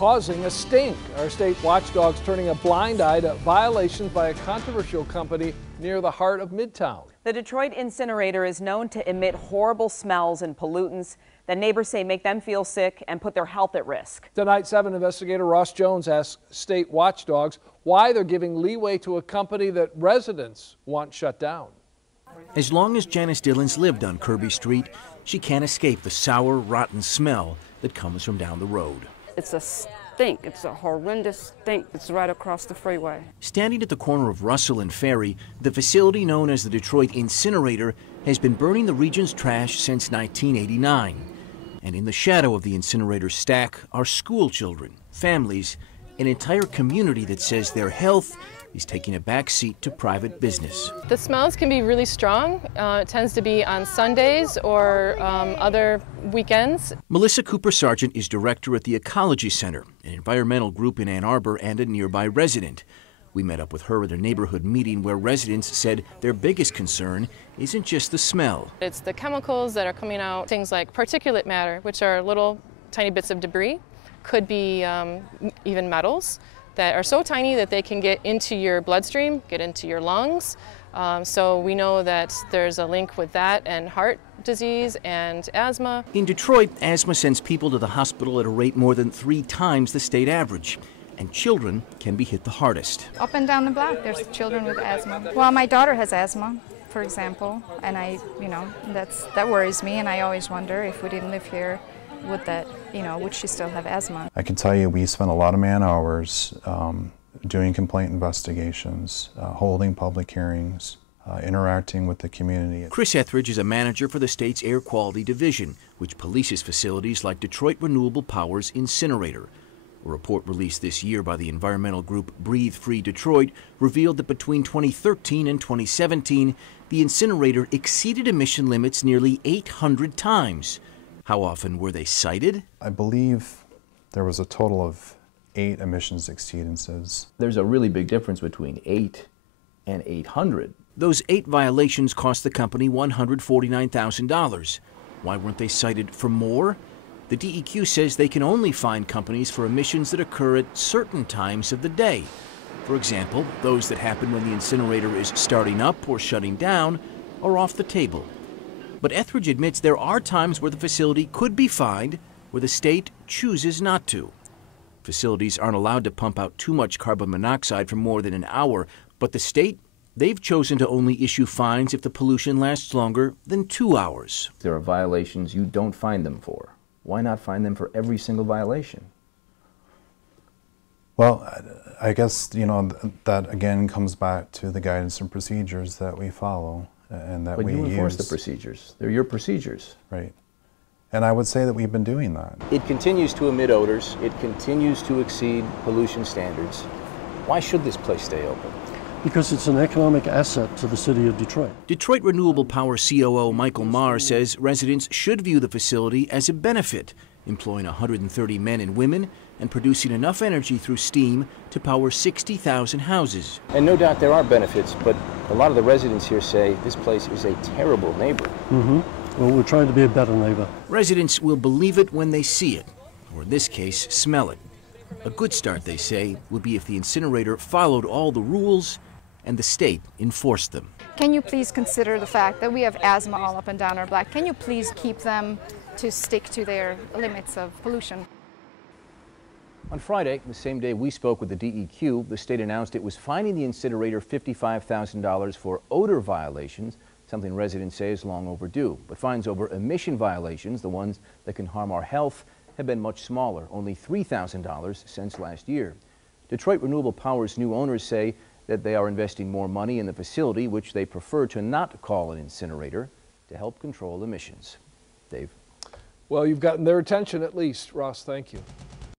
causing a stink. Our state watchdog's turning a blind eye to violations by a controversial company near the heart of Midtown. The Detroit incinerator is known to emit horrible smells and pollutants that neighbors say make them feel sick and put their health at risk. Tonight, 7 investigator Ross Jones asked state watchdogs why they're giving leeway to a company that residents want shut down. As long as Janice Dillon's lived on Kirby Street, she can't escape the sour, rotten smell that comes from down the road. It's a stink. It's a horrendous stink. It's right across the freeway. Standing at the corner of Russell and Ferry, the facility known as the Detroit incinerator has been burning the region's trash since 1989. And in the shadow of the incinerator stack are school children, families, an entire community that says their health is taking a back seat to private business. The smells can be really strong. It tends to be on Sundays or other weekends. Melissa Cooper Sargent is director at the Ecology Center, an environmental group in Ann Arbor and a nearby resident. We met up with her at a neighborhood meeting where residents said their biggest concern isn't just the smell. It's the chemicals that are coming out, things like particulate matter, which are little tiny bits of debris, could be even metals that are so tiny that they can get into your bloodstream, get into your lungs. So we know that there's a link with that and heart disease and asthma. In Detroit, asthma sends people to the hospital at a rate more than 3 times the state average. And children can be hit the hardest. Up and down the block, there's children with asthma. Well, my daughter has asthma, for example, and that worries me, and I always wonder if we didn't live here, would she still have asthma? I can tell you we spent a lot of man hours doing complaint investigations, holding public hearings, interacting with the community. Chris Etheridge is a manager for the state's Air Quality Division, which polices facilities like Detroit Renewable Power's incinerator. A report released this year by the environmental group Breathe Free Detroit revealed that between 2013 and 2017, the incinerator exceeded emission limits nearly 800 times. How often were they cited? I believe there was a total of 8 emissions exceedances. There's a really big difference between 8 and 800. Those 8 violations cost the company $149,000. Why weren't they cited for more? The DEQ says they can only fine companies for emissions that occur at certain times of the day. For example, those that happen when the incinerator is starting up or shutting down are off the table. But Etheridge admits there are times where the facility could be fined where the state chooses not to. Facilities aren't allowed to pump out too much carbon monoxide for more than an hour, but the state, they've chosen to only issue fines if the pollution lasts longer than 2 hours. There are violations you don't fine them for. Why not fine them for every single violation? Well, I guess, that again comes back to the guidance and procedures that we follow and that we use. But you enforce the procedures. They're your procedures. Right. And I would say that we've been doing that. It continues to emit odors. It continues to exceed pollution standards. Why should this place stay open? Because it's an economic asset to the city of Detroit. Detroit Renewable Power COO Michael Marr says residents should view the facility as a benefit, employing 130 men and women and producing enough energy through steam to power 60,000 houses. And no doubt there are benefits, but a lot of the residents here say this place is a terrible neighbor. Well, we're trying to be a better neighbor. Residents will believe it when they see it, or in this case, smell it. A good start, they say, would be if the incinerator followed all the rules and the state enforced them. Can you please consider the fact that we have asthma all up and down our block? Can you please keep them to stick to their limits of pollution? On Friday, the same day we spoke with the DEQ, the state announced it was fining the incinerator $55,000 for odor violations, something residents say is long overdue. But fines over emission violations, the ones that can harm our health, have been much smaller, only $3,000 since last year. Detroit Renewable Power's new owners say that they are investing more money in the facility, which they prefer to not call an incinerator, to help control emissions. Dave? Well, you've gotten their attention at least. Ross, thank you.